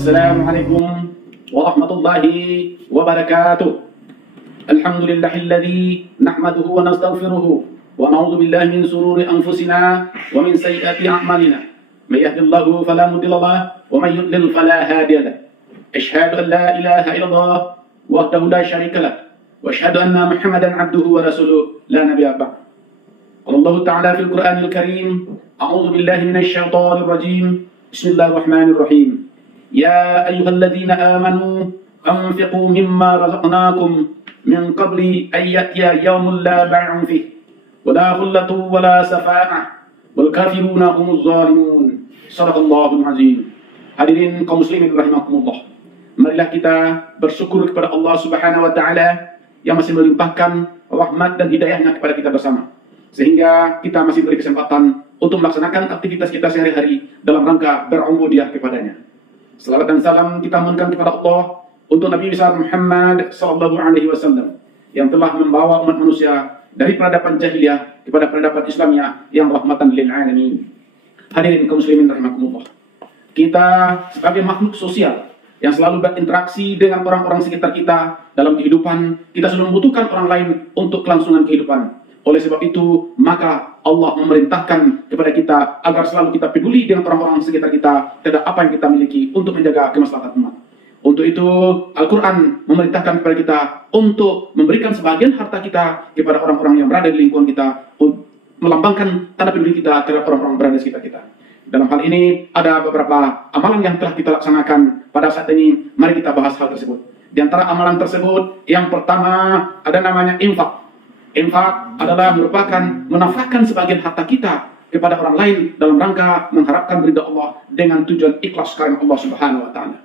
Assalamualaikum warahmatullahi wabarakatuh. Alhamdulillahilladzi nahmaduhu wa nastaghfiruhu wa na'udzu billahi min shururi anfusina wa min sayyiati a'malina. May yahdihillahu fala mudilla lahu wa may yudlil fala hadiya lahu. Asyhadu an la ilaha illallah wahdahu la syarika lahu wa asyhadu anna Muhammadan 'abduhu wa rasuluhu la nabiyya ba'd. Allah Ta'ala fil Qur'anil Karim, a'udzu billahi minasy syaithanir rajim. Bismillahirrahmanirrahim. Ya ayyuhalladzina amanu anfiqu mimma razaqnakum min qabli an ya'tiya yawmun la bay'un fihi wa la khullatun wa la shafa'ah wal kafiruna humuz zalimun. Shadaqallahul azim. Hadirin kaum muslimin rahimakumullah. Marilah kita bersyukur kepada Allah Subhanahu wa taala yang masih melimpahkan rahmat dan hidayahnya kepada kita bersama, sehingga kita masih beri kesempatan untuk melaksanakan aktivitas kita sehari-hari dalam rangka berubudiyah kepadanya. Salawat dan salam kita mohonkan kepada Allah untuk Nabi besar Muhammad sallallahu alaihi wasallam yang telah membawa umat manusia dari peradaban jahiliyah kepada peradaban Islamiyah yang rahmatan lil alamin. Hadirin kaum muslimin rahimakumullah. Kita sebagai makhluk sosial yang selalu berinteraksi dengan orang-orang sekitar kita dalam kehidupan, kita selalu membutuhkan orang lain untuk kelangsungan kehidupan. Oleh sebab itu, maka Allah memerintahkan kepada kita agar selalu kita peduli dengan orang-orang sekitar kita terhadap apa yang kita miliki untuk menjaga kemaslahatan umat. Untuk itu, Al-Quran memerintahkan kepada kita untuk memberikan sebagian harta kita kepada orang-orang yang berada di lingkungan kita, melambangkan tanda peduli kita terhadap orang-orang berada di sekitar kita. Dalam hal ini, ada beberapa amalan yang telah kita laksanakan pada saat ini. Mari kita bahas hal tersebut. Di antara amalan tersebut, yang pertama ada namanya infak. Infak adalah merupakan menafkahkan sebagian harta kita kepada orang lain dalam rangka mengharapkan ridha Allah dengan tujuan ikhlas karena Allah Subhanahu wa taala.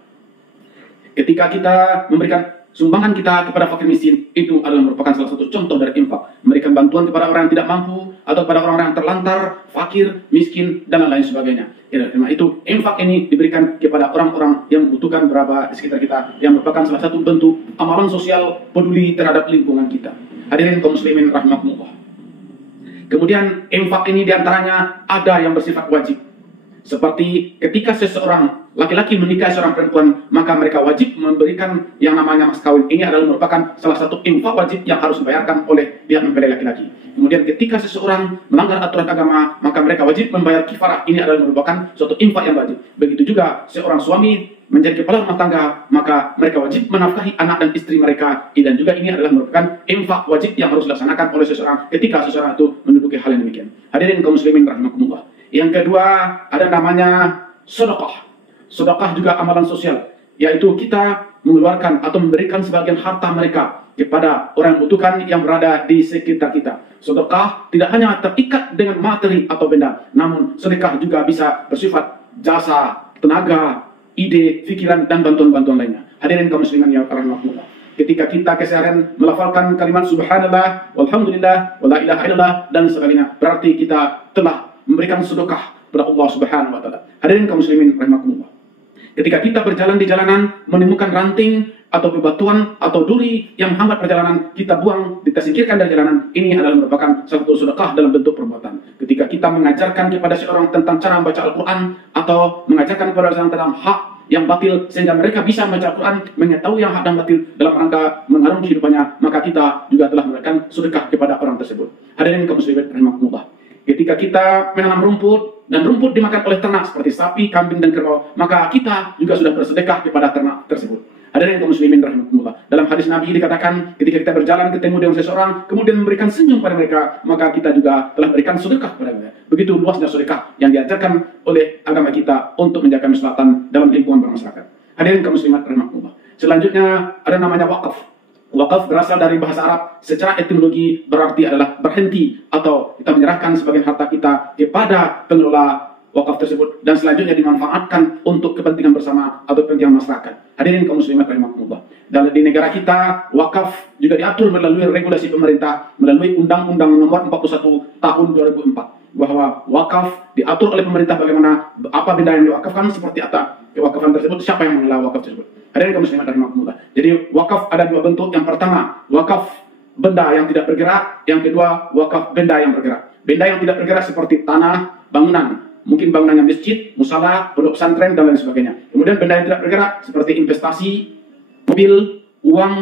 Ketika kita memberikan sumbangan kita kepada fakir miskin, itu adalah merupakan salah satu contoh dari infak. Memberikan bantuan kepada orang yang tidak mampu atau kepada orang-orang yang terlantar, fakir, miskin, dan lain sebagainya. Karena itu, infak ini diberikan kepada orang-orang yang membutuhkan berapa di sekitar kita, yang merupakan salah satu bentuk amalan sosial peduli terhadap lingkungan kita. Hadirin kaum muslimin rahimakumullah. Kemudian infak ini diantaranya ada yang bersifat wajib. Seperti ketika seseorang laki-laki menikah seorang perempuan, maka mereka wajib memberikan yang namanya mas kawin. Ini adalah merupakan salah satu infak wajib yang harus dibayarkan oleh pihak mempelai laki-laki. Kemudian ketika seseorang melanggar aturan agama, maka mereka wajib membayar kifarah. Ini adalah merupakan suatu infak yang wajib. Begitu juga seorang suami menjadi kepala rumah tangga, maka mereka wajib menafkahi anak dan istri mereka. Dan juga ini adalah merupakan infak wajib yang harus dilaksanakan oleh seseorang ketika seseorang itu menduduki hal yang demikian. Hadirin kaum muslimin rahimakumullah. Yang kedua ada namanya sedekah. Sedekah juga amalan sosial, yaitu kita mengeluarkan atau memberikan sebagian harta mereka kepada orang yang membutuhkan yang berada di sekitar kita. Sedekah tidak hanya terikat dengan materi atau benda, namun sedekah juga bisa bersifat jasa, tenaga, ide, pikiran, dan bantuan-bantuan lainnya. Hadirin kaum muslimin yang rahimakumullah. Ketika kita keseharian melafalkan kalimat subhanallah, walhamdulillah, wala ilaha illallah, dan sebagainya, berarti kita telah memberikan sedekah kepada Allah Subhanahu wa taala. Hadirin kaum muslimin rahimakumullah. Ketika kita berjalan di jalanan menemukan ranting atau bebatuan atau duri yang menghambat perjalanan, kita buang, kita singkirkan dari jalanan. Ini adalah merupakan satu sedekah dalam bentuk perbuatan. Ketika kita mengajarkan kepada seorang tentang cara membaca Al-Quran atau mengajarkan kepada seorang tentang hak yang batil sehingga mereka bisa membaca Al-Quran, mengetahui yang hak dan batil dalam rangka mengarungi kehidupannya, maka kita juga telah memberikan sedekah kepada orang tersebut. Hadirin kaum muslimin rahimakumullah. Ketika kita menanam rumput dan rumput dimakan oleh ternak seperti sapi, kambing, dan kerbau, maka kita juga sudah bersedekah kepada ternak tersebut. Hadirin kaum muslimin rahimakumullah. Dalam hadis Nabi dikatakan, ketika kita berjalan ketemu dengan seseorang, kemudian memberikan senyum pada mereka, maka kita juga telah berikan sedekah kepada mereka. Begitu luasnya sedekah yang diajarkan oleh agama kita untuk menjaga keselatan dalam lingkungan bermasyarakat. Hadirin kaum muslimat rahimakumullah. Selanjutnya ada namanya wakaf. Wakaf berasal dari bahasa Arab, secara etimologi berarti adalah berhenti atau kita menyerahkan sebagian harta kita kepada pengelola wakaf tersebut dan selanjutnya dimanfaatkan untuk kepentingan bersama atau kepentingan masyarakat. Hadirin kaum muslimat rahimakumullah. Dan di negara kita wakaf juga diatur melalui regulasi pemerintah melalui Undang-Undang Nomor 41 Tahun 2004 bahwa wakaf diatur oleh pemerintah bagaimana apa benda yang diwakafkan seperti apa wakafan tersebut, siapa yang mengelola wakaf tersebut. Hadirin kaum muslimat rahimakumullah. Jadi wakaf ada dua bentuk. Yang pertama, wakaf benda yang tidak bergerak. Yang kedua, wakaf benda yang bergerak. Benda yang tidak bergerak seperti tanah, bangunan, mungkin bangunannya masjid, musala, pondok pesantren, dan lain sebagainya. Kemudian benda yang tidak bergerak seperti investasi, mobil, uang,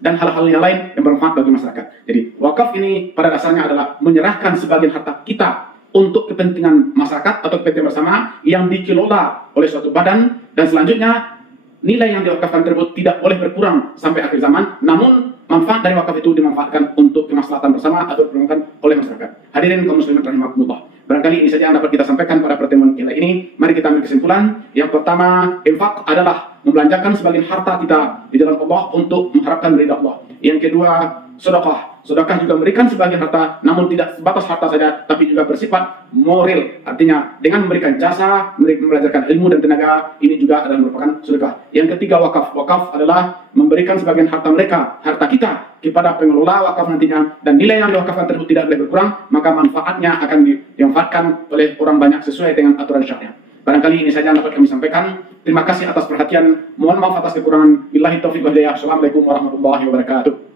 dan hal-hal yang lain yang bermanfaat bagi masyarakat. Jadi wakaf ini pada dasarnya adalah menyerahkan sebagian harta kita untuk kepentingan masyarakat atau kepentingan bersama yang dikelola oleh suatu badan, dan selanjutnya nilai yang diwakafkan tersebut tidak boleh berkurang sampai akhir zaman, namun manfaat dari wakaf itu dimanfaatkan untuk kemaslahatan bersama atau diperlukan oleh masyarakat. Hadirin kaum muslimin rahimakumullah. Barangkali ini saja yang dapat kita sampaikan pada pertemuan kita ini. Mari kita ambil kesimpulan. Yang pertama, infak adalah membelanjakan sebagian harta kita di jalan Allah untuk mengharapkan ridha Allah. Yang kedua, sedekah. Sedekah juga memberikan sebagian harta, namun tidak sebatas harta saja, tapi juga bersifat moral. Artinya, dengan memberikan jasa, belajarkan ilmu dan tenaga, ini juga adalah merupakan sedekah. Yang ketiga, wakaf. Wakaf adalah memberikan sebagian harta mereka, harta kita, kepada pengelola wakaf nantinya, dan nilai yang diwakafkan tersebut tidak boleh berkurang, maka manfaatnya akan dimanfaatkan oleh orang banyak sesuai dengan aturan syariat. Barangkali ini saja yang dapat kami sampaikan. Terima kasih atas perhatian. Mohon maaf atas kekurangan. Billahi taufiq wal hidayah. Assalamualaikum warahmatullahi wabarakatuh.